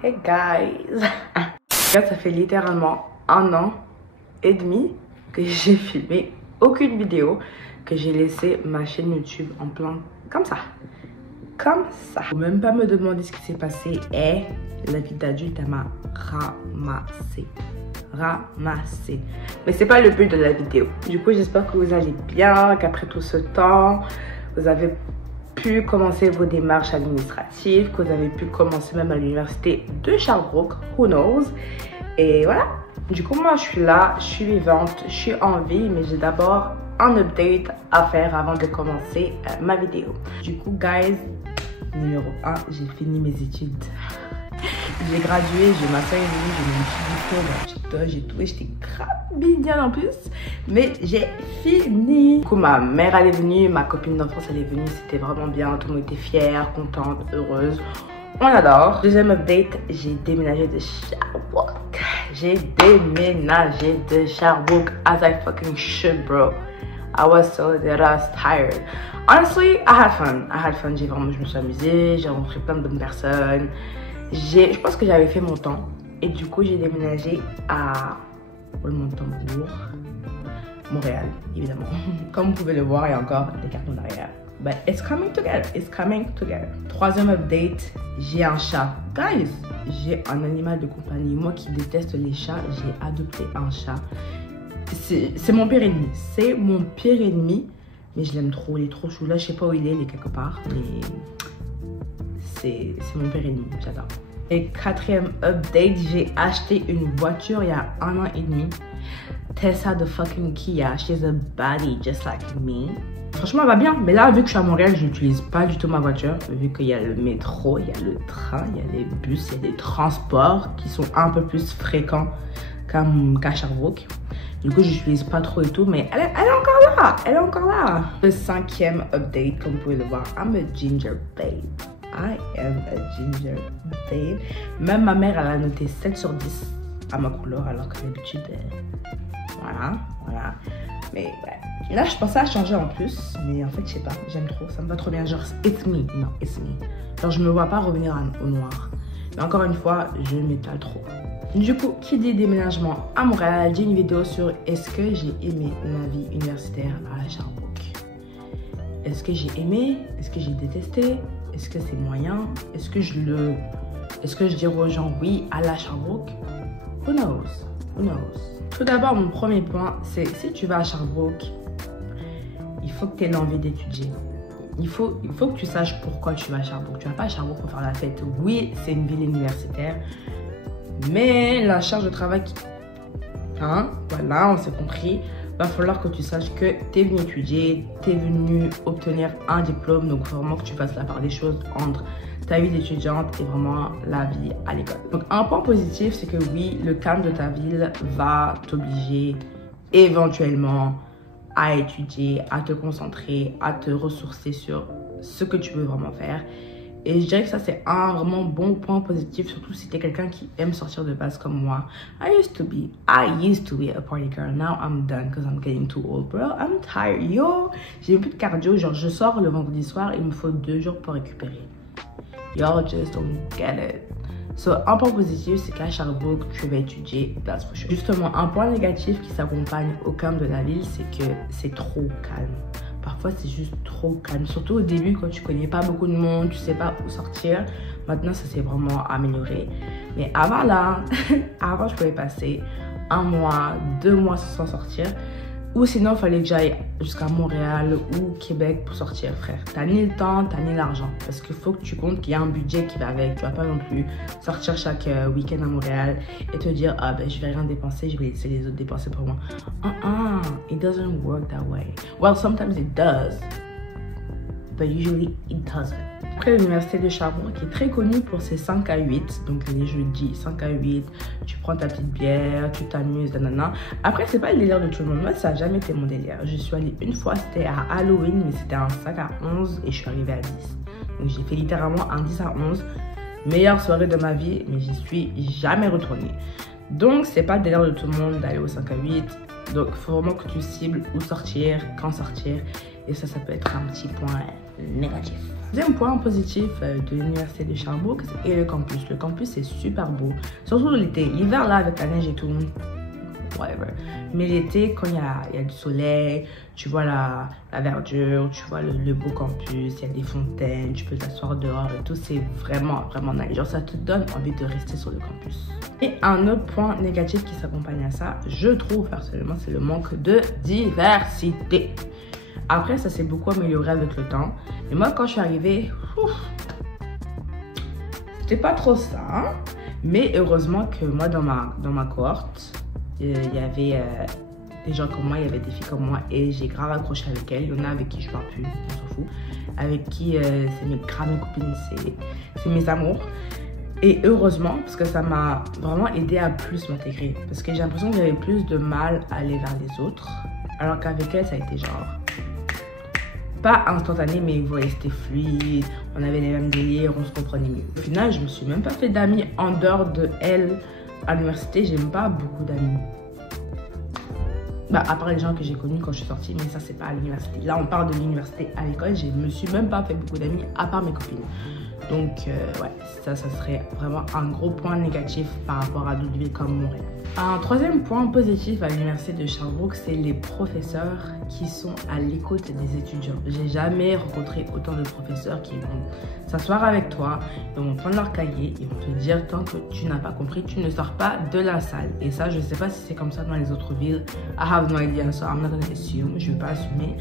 Hey guys! Ça fait littéralement 1 an et demi que j'ai filmé aucune vidéo, que j'ai laissé ma chaîne YouTube en plan comme ça. Comme ça. Faut même pas me demander ce qui s'est passé. Et la vie d'adulte, elle m'a ramassé. Mais c'est pas le but de la vidéo. Du coup, j'espère que vous allez bien, qu'après tout ce temps, vous avez pu commencer vos démarches administratives, que vous avez pu commencer même à l'université de Sherbrooke, who knows. Et voilà. Du coup, moi, je suis là, je suis vivante, je suis en vie, mais j'ai d'abord un update à faire avant de commencer ma vidéo. Du coup, guys, numéro 1, j'ai fini mes études. J'ai gradué, j'ai ma soeur est venue, j'ai mon petit diplôme, ma petite toge et tout, et j'étais grave mignonne en plus, mais j'ai fini. Du coup, ma mère elle est venue, ma copine d'enfance elle est venue, c'était vraiment bien, tout le monde était fier, contente, heureuse. On adore. Deuxième update, j'ai déménagé de Sherbrooke. J'ai déménagé de Sherbrooke as I fucking should, bro. I was so tired. Honestly, I had fun. Je me suis amusée, j'ai rencontré plein de bonnes personnes. Je pense que j'avais fait mon temps. Et du coup, j'ai déménagé à Montembourg, Montréal, évidemment. Comme vous pouvez le voir, il y a encore des cartons derrière. But it's coming together. Troisième update, j'ai un chat. Guys, j'ai un animal de compagnie. Moi qui déteste les chats, j'ai adopté un chat. C'est mon pire ennemi. C'est mon pire ennemi. Mais je l'aime trop, il est trop chou. Là, je sais pas où il est quelque part. Mais c'est mon père ennemi, j'adore. Et quatrième update, j'ai acheté une voiture il y a 1 an et demi. Tessa de fucking Kia, she's a baddie just like me. Franchement, elle va bien, mais là, vu que je suis à Montréal, je n'utilise pas du tout ma voiture. Vu qu'il y a le métro, il y a le train, il y a les bus, il y a des transports qui sont un peu plus fréquents qu'à Sherbrooke. Du coup, je n'utilise pas trop et tout, mais elle est encore là. Le cinquième update, comme vous pouvez le voir, I'm a ginger babe. I am a ginger babe. Même ma mère, elle a noté 7 sur 10 à ma couleur, alors que d'habitude, voilà. Mais ouais. Là, je pensais à changer en plus, mais en fait, je sais pas, j'aime trop, ça me va trop bien. Genre, it's me. Genre, je me vois pas revenir au noir. Mais encore une fois, je m'étale trop. Du coup, qui dit déménagement à Montréal, j'ai une vidéo sur est-ce que j'ai aimé ma vie universitaire à Sherbrooke. Est-ce que j'ai aimé? Est-ce que j'ai détesté? Est-ce que c'est moyen? Est-ce que je dirais aux gens oui à la Sherbrooke? Who knows? Tout d'abord, mon premier point, c'est si tu vas à Sherbrooke, il faut que tu aies l'envie d'étudier. Il faut que tu saches pourquoi tu vas à Sherbrooke. Tu vas pas à Sherbrooke pour faire la fête. Oui, c'est une ville universitaire, mais la charge de travail, voilà, on s'est compris. Va falloir que tu saches que tu es venu étudier, tu es venu obtenir un diplôme. Donc, vraiment que tu fasses la part des choses entre ta vie d'étudiante et vraiment la vie à l'école. Donc, un point positif, c'est que oui, le calme de ta ville va t'obliger éventuellement à étudier, à te concentrer, à te ressourcer sur ce que tu veux vraiment faire. Et je dirais que ça, c'est un vraiment bon point positif, surtout si t'es quelqu'un qui aime sortir de base comme moi. I used to be a party girl. Now I'm done because I'm getting too old, bro. I'm tired. Yo, j'ai plus de cardio. Genre, je sors le vendredi soir, il me faut 2 jours pour récupérer. Y'all just don't get it. So, un point positif, c'est qu'à Sherbrooke, tu vas étudier, that's for sure. Justement, un point négatif qui s'accompagne au calme de la ville, c'est que c'est trop calme. Parfois, c'est juste trop calme. Surtout au début, quand tu connais pas beaucoup de monde, tu sais pas où sortir. Maintenant, ça s'est vraiment amélioré. Mais avant là, avant, je pouvais passer 1 mois, 2 mois sans sortir. Ou sinon, il fallait que j'aille jusqu'à Montréal ou Québec pour sortir, frère. T'as ni le temps, t'as ni l'argent. Parce qu'il faut que tu comptes qu'il y a un budget qui va avec. Tu vas pas non plus sortir chaque week-end à Montréal et te dire, ah ben je vais rien dépenser, je vais laisser les autres dépenser pour moi. It doesn't work that way. Well, sometimes it does. But usually it doesn't. Après, l'université de Sherbrooke qui est très connue pour ses 5 à 8. Donc les jeudis, 5 à 8, tu prends ta petite bière, tu t'amuses, nanana. Après, c'est pas le délire de tout le monde. Moi, ça n'a jamais été mon délire. Je suis allée une fois, c'était à Halloween, mais c'était un 5 à 11 et je suis arrivée à 10. Donc j'ai fait littéralement un 10 à 11. Meilleure soirée de ma vie, mais j'y suis jamais retournée. Donc, c'est pas le délire de tout le monde d'aller au 5 à 8. Donc, il faut vraiment que tu cibles où sortir, quand sortir. Et ça peut être un petit point négatif. Deuxième point positif de l'université de Sherbrooke est le campus. Le campus est super beau, surtout l'été. L'hiver là avec la neige et tout, whatever. Mais l'été, quand il y a du soleil, tu vois la verdure, tu vois le beau campus, il y a des fontaines, tu peux t'asseoir dehors et tout, c'est vraiment nice. Genre ça te donne envie de rester sur le campus. Et un autre point négatif qui s'accompagne à ça, je trouve personnellement, c'est le manque de diversité. Après, ça s'est beaucoup amélioré avec le temps. Mais moi, quand je suis arrivée, c'était pas trop ça. Hein? Mais heureusement que moi, dans ma cohorte, il y avait des gens comme moi, il y avait des filles comme moi. Et j'ai grave accroché avec elles. Il y en a avec qui je parle plus, on s'en fout. Avec qui c'est mes copines, c'est mes amours. Et heureusement, parce que ça m'a vraiment aidé à plus m'intégrer. Parce que j'ai l'impression que j'avais plus de mal à aller vers les autres. Alors qu'avec elles, ça a été genre... pas instantané, mais vous voyez, c'était fluide, on avait les mêmes délires, on se comprenait mieux. Au final, je me suis même pas fait d'amis en dehors de elle. À l'université, j'ai même pas beaucoup d'amis. Bah, à part les gens que j'ai connus quand je suis sortie, mais ça, c'est pas à l'université. Là, on parle de l'université. À l'école, je me suis même pas fait beaucoup d'amis, à part mes copines. Donc, ouais, ça serait vraiment un gros point négatif par rapport à d'autres villes comme Montréal. Un troisième point positif à l'université de Sherbrooke, c'est les professeurs qui sont à l'écoute des étudiants. J'ai jamais rencontré autant de professeurs qui vont s'asseoir avec toi, ils vont prendre leur cahier, ils vont te dire tant que tu n'as pas compris, tu ne sors pas de la salle. Et ça, je sais pas si c'est comme ça dans les autres villes. I have no idea, so I'm not gonna assume, je vais pas assumer.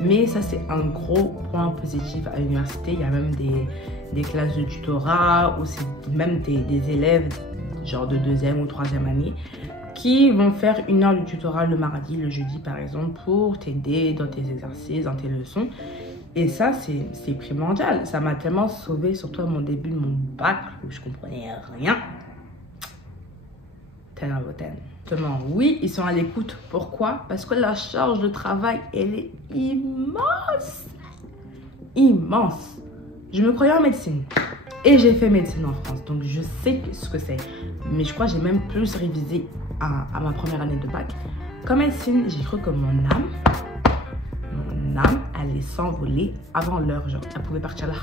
Mais ça, c'est un gros point positif à l'université. Il y a même des classes de tutorat ou c'est même des élèves genre de 2e ou 3e année qui vont faire 1 heure de tutorat le mardi, le jeudi par exemple pour t'aider dans tes exercices, dans tes leçons. Et ça, c'est primordial. Ça m'a tellement sauvée, surtout à mon début de mon bac où je comprenais rien. 10 out of 10. Justement, oui, ils sont à l'écoute. Pourquoi? Parce que la charge de travail, elle est immense. Immense. Je me croyais en médecine. Et j'ai fait médecine en France. Donc, je sais ce que c'est. Mais je crois que j'ai même plus révisé à ma première année de bac. Comme médecine, j'ai cru que mon âme allait s'envoler avant l'heure. Genre, elle pouvait partir là.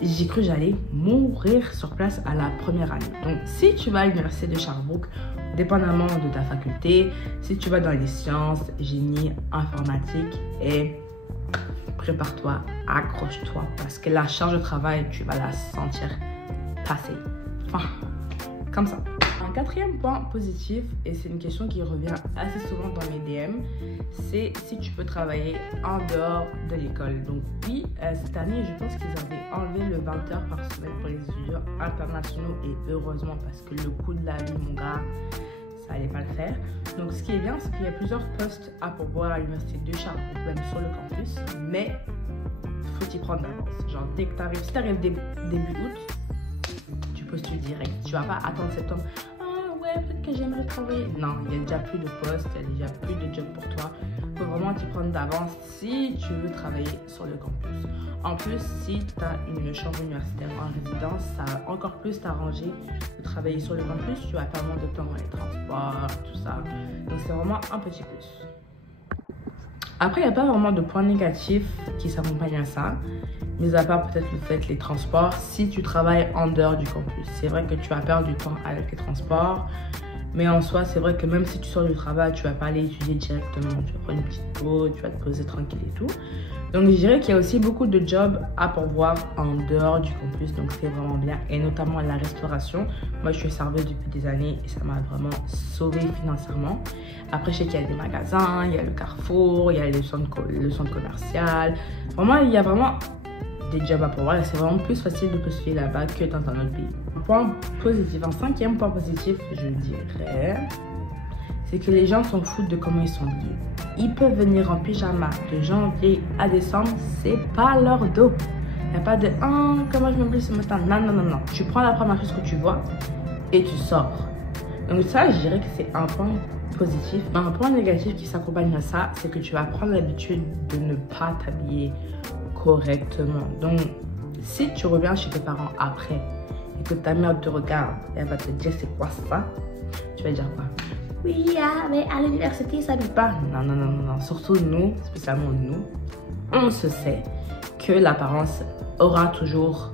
J'ai cru que j'allais mourir sur place à la première année. Donc, si tu vas à l'université de Sherbrooke, dépendamment de ta faculté, si tu vas dans les sciences, génie, informatique, et prépare-toi, accroche-toi, parce que la charge de travail, tu vas la sentir passer. Enfin, comme ça. Un quatrième point positif, et c'est une question qui revient assez souvent dans mes DM, c'est si tu peux travailler en dehors de l'école. Donc oui, cette année, je pense qu'ils avaient enlevé le 20 heures par semaine pour les étudiants internationaux, et heureusement, parce que le coût de la vie, mon gars, ça allait pas le faire. Donc ce qui est bien, c'est qu'il y a plusieurs postes à pourvoir à l'université de Sherbrooke, même sur le campus, mais faut y prendre d'avance. Genre dès que tu arrives, si tu arrives début août, tu postules direct. Tu vas pas attendre septembre. Ah ouais, peut-être que j'aimerais travailler. Non, il y a déjà plus de postes, il y a déjà plus de job pour toi. Il faut vraiment t'y prendre d'avance si tu veux travailler sur le campus. En plus, si tu as une chambre universitaire en résidence, ça va encore plus t'arranger de travailler sur le campus. Tu vas pas moins de temps dans les transports, tout ça. Donc c'est vraiment un petit plus. Après, il n'y a pas vraiment de points négatifs qui s'accompagnent à ça, mis à part peut-être le fait les transports, si tu travailles en dehors du campus. C'est vrai que tu vas perdre du temps avec les transports, mais en soi, c'est vrai que même si tu sors du travail, tu ne vas pas aller étudier directement. Tu vas prendre une petite pause, tu vas te poser tranquille et tout. Donc, je dirais qu'il y a aussi beaucoup de jobs à pourvoir en dehors du campus, donc c'est vraiment bien, et notamment la restauration. Moi, je suis serveuse depuis des années et ça m'a vraiment sauvée financièrement. Après, je sais qu'il y a des magasins, il y a le Carrefour, il y a le centre commercial. Vraiment, il y a vraiment des jobs à pourvoir et c'est vraiment plus facile de postuler là-bas que dans un autre pays. Un point positif, un cinquième point positif, je dirais, c'est que les gens s'en foutent de comment ils sont habillés. Ils peuvent venir en pyjama de janvier à décembre, c'est pas leur dos. Il n'y a pas de « Ah, comment je m'habille ce matin ?» Non, non, non, non. Tu prends la première chose que tu vois et tu sors. Donc ça, je dirais que c'est un point positif. Un point négatif qui s'accompagne à ça, c'est que tu vas prendre l'habitude de ne pas t'habiller correctement. Donc, si tu reviens chez tes parents après et que ta mère te regarde et elle va te dire « C'est quoi ça ?» Tu vas dire quoi? Oui, mais à l'université, ça ne s'habille pas. Non, non, non, non, non. Surtout nous, spécialement nous, on se sait que l'apparence aura toujours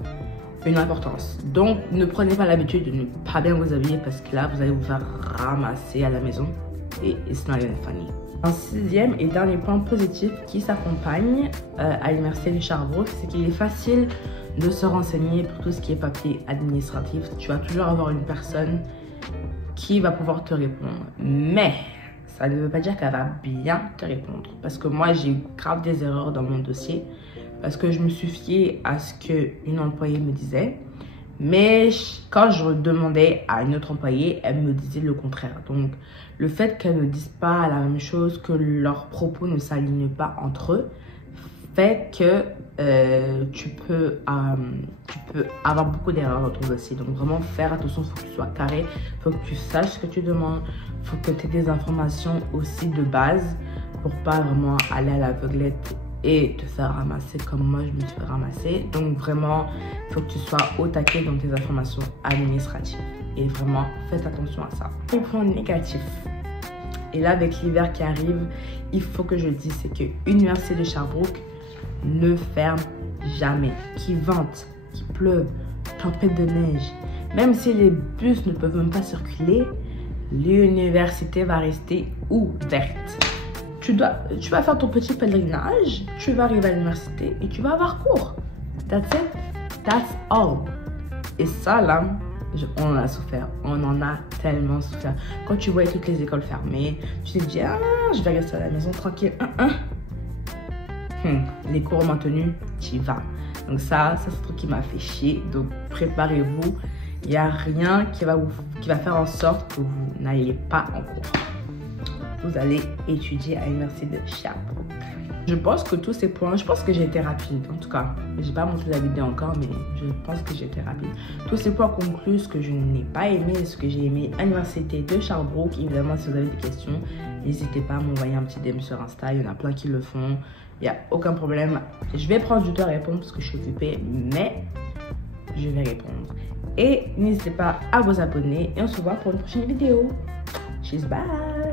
une importance. Donc, ne prenez pas l'habitude de ne pas bien vous habiller parce que là, vous allez vous faire ramasser à la maison et it's not even funny. Un sixième et dernier point positif qui s'accompagne à l'université de Sherbrooke, c'est qu'il est facile de se renseigner pour tout ce qui est papier administratif. Tu vas toujours avoir une personne qui va pouvoir te répondre. Mais ça ne veut pas dire qu'elle va bien te répondre. Parce que moi, j'ai eu grave des erreurs dans mon dossier. Parce que je me suis fiée à ce qu'une employée me disait. Mais quand je demandais à une autre employée, elle me disait le contraire. Donc, le fait qu'elles ne disent pas la même chose, que leurs propos ne s'alignent pas entre eux, fait que tu peux avoir beaucoup d'erreurs dans ton dossier. Donc, vraiment faire attention, il faut que tu sois carré, il faut que tu saches ce que tu demandes, il faut que tu aies des informations aussi de base pour pas vraiment aller à l'aveuglette et te faire ramasser comme moi je me suis fait ramasser. Donc vraiment, il faut que tu sois au taquet dans tes informations administratives. Et vraiment, faites attention à ça. Le point négatif. Et là, avec l'hiver qui arrive, il faut que je le dise, c'est que l'université de Sherbrooke ne ferme jamais. Qu'il vente, qu'il pleuve, tempête de neige. Même si les bus ne peuvent même pas circuler, l'université va rester ouverte. Tu vas faire ton petit pèlerinage, tu vas arriver à l'université et tu vas avoir cours. That's it. That's all. Et ça, là, on en a souffert. On en a tellement souffert. Quand tu voyais toutes les écoles fermées, tu te dis, ah, je vais rester à la maison tranquille. Les cours maintenus, tu y vas. Donc ça c'est un truc qui m'a fait chier. Donc préparez-vous. Il n'y a rien qui va faire en sorte que vous n'ayez pas en cours. Vous allez étudier à l'université de Sherbrooke. Je pense que tous ces points, je pense que j'ai été rapide. En tout cas, je n'ai pas montré la vidéo encore, mais je pense que j'ai été rapide. Tous ces points concluent ce que je n'ai pas aimé et ce que j'ai aimé à l'université de Sherbrooke. Évidemment, si vous avez des questions, n'hésitez pas à m'envoyer un petit DM sur Insta. Il y en a plein qui le font. Il n'y a aucun problème. Je vais prendre du temps à répondre parce que je suis occupée, mais je vais répondre. Et n'hésitez pas à vous abonner et on se voit pour une prochaine vidéo. Cheers, bye!